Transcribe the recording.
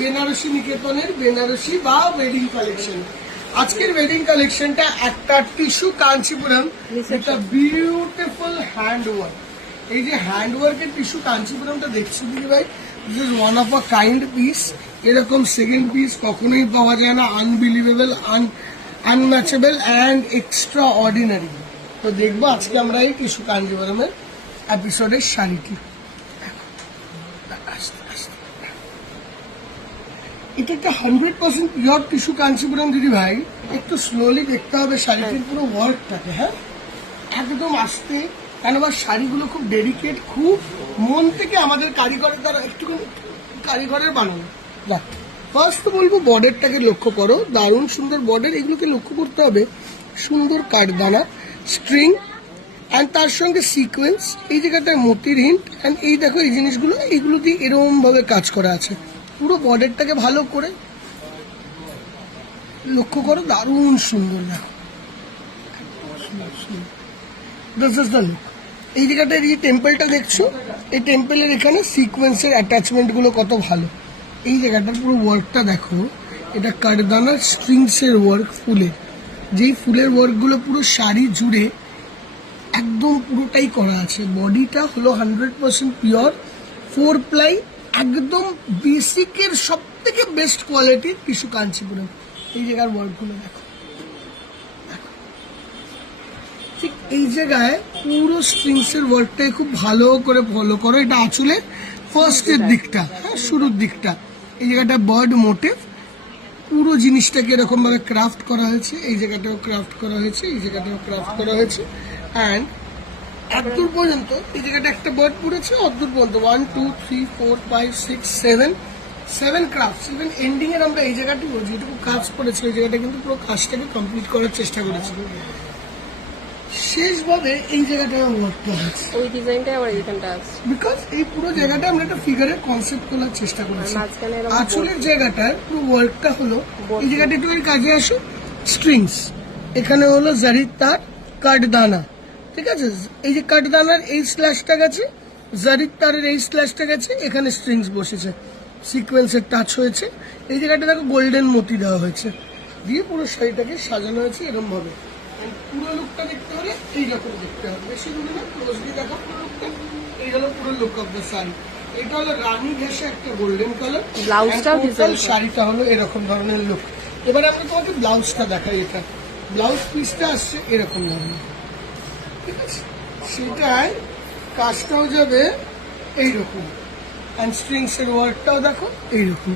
বেনারসি নিকেতনের বেনারসি বা wedding collection. আজকের wedding কালেকশনটা একটা টিস্যু কাঞ্চিপুরম একটা বিউটিফুল হ্যান্ডওয়ার্ক। এই যে হ্যান্ডওয়ার্কের টিস্যু কাঞ্চিপুরমটা দেখছি দিদি ভাই, this is one of a kind piece. এরকম সেকেন্ড পিস কখনোই পাওয়া যায় না। Unbelievable, unmatchable and extraordinary. তো দেখবো আজকে আমরা এই টিস্যু কাঞ্চিপুরমের এপিসোডের শাড়িটি। এটা একটা 100% পিওর টিস্যু কাঞ্চিপুরম দিদি ভাই। একটু স্লোলি দেখতে হবে শাড়িটির পুরো ওয়ার্কটাকে। হ্যাঁ, একদম আস্তে, কেন বা শাড়িগুলো খুব ডেডিকেট, খুব মন থেকে আমাদের কারিগরের দ্বারা একটুখানি কারিগরের বানানো। দেখ, ফার্স্ট তো বলবো বর্ডারটাকে লক্ষ্য করো, দারুণ সুন্দর বর্ডার। এগুলোকে লক্ষ্য করতে হবে, সুন্দর কাঠদানা, স্ট্রিং অ্যান্ড তার সঙ্গে সিকোয়েন্স। এই জায়গাটায় মতির হিন্ট অ্যান্ড এই দেখো এই জিনিসগুলো, এইগুলো দিয়ে এরকম ভাবে কাজ করা আছে। পুরো বর্ডারটাকে ভালো করে লক্ষ্য করো, দারুণ সুন্দর। দেখো দিস ইজ দ্য লুক। এই জায়গাটায় এই টেম্পলটা দেখছো, এই টেম্পলের এখানে সিকোয়েন্সের অ্যাটাচমেন্টগুলো কত ভালো। এই জায়গাটার পুরো ওয়ার্কটা দেখো, এটা কাঠদানার স্ট্রিংসের ওয়ার্ক, ফুলের যেই ফুলের ওয়ার্কগুলো পুরো শাড়ি জুড়ে একদম পুরোটাই করা আছে। বডিটা হলো 100% পিওর 4 প্লাই, একদম বেসিকের সব থেকে বেস্ট কোয়ালিটির টিস্যু কাঞ্চিপুরম। এই জায়গার ওয়ার্কগুলো দেখো, ঠিক এই জায়গায় পুরো স্ট্রিংসের ওয়ার্কটাই খুব ভালো করে ফলো করো। এটা আঁচলের ফার্স্টের দিকটা, হ্যাঁ শুরুর দিকটা। এই জায়গাটা বার্ড মোটিভ, পুরো জিনিসটাকে এরকম ভাবে ক্রাফট করা হয়েছে। এই জায়গাটাও ক্রাফট করা হয়েছে, এই জায়গাটাও ক্রাফট করা হয়েছে। অ্যান্ড এতদূর পর্যন্ত এই জায়গাটা একটা বার্ড পড়েছে, অতদূর পর্যন্ত 1 2 3 4 5 6 7 ক্রাফট। ইভেন এন্ডিং এর আমরা এই জায়গাটি যেটুকু কাজ করেছি, এই জায়গাটা কিন্তু পুরো কাজটাকে কমপ্লিট করার চেষ্টা করেছি। শেষভাবে এই জায়গাটা ওয়ার্কটা আছে, ওই ডিজাইনটা আবার এখানটা আছে, বিকজ এই পুরো জায়গাটা আমরা একটা ফিগারের কনসেপ্ট করার চেষ্টা করেছি। আঁচলের জায়গাটার পুরো ওয়ার্কটা হলো এই জায়গাটা একটু কাজে আসো, স্ট্রিংস, এখানে হলো জারির তার, কাঠদানা, ঠিক আছে। এই যে কাঠদানার এই স্ল্যাশটা গেছে, জারির তারের এই স্ল্যাশটা গেছে, এখানে স্ট্রিংস বসেছে, সিকোয়েন্সের টাচ হয়েছে। এই জায়গাটা দেখো গোল্ডেন মতি দেওয়া হয়েছে, দিয়ে পুরো শাড়িটাকে সাজানো হয়েছে এরকম ভাবে। পুরো লুকটা দেখতে হলে এইরকম দেখতে হবে, বেশি দূরে না, ক্লোজলি দেখো পুরো লুকটা। এই হলো পুরো লুক অফ দ্য শাড়ি। এটা হলো রানী ঘেঁষে একটা গোল্ডেন কালার, ব্লাউজটাও ডিজাইন, শাড়িটা হলো এরকম ধরনের লুক। এবার আমরা তোমাকে ব্লাউজটা দেখাই। এটা ব্লাউজ পিসটা আসছে এরকম ধরনের, ঠিক আছে। সেটাই কাজটাও যাবে এইরকম, অ্যান্ড স্ট্রিংস এর ওয়ার্কটাও দেখো এইরকম।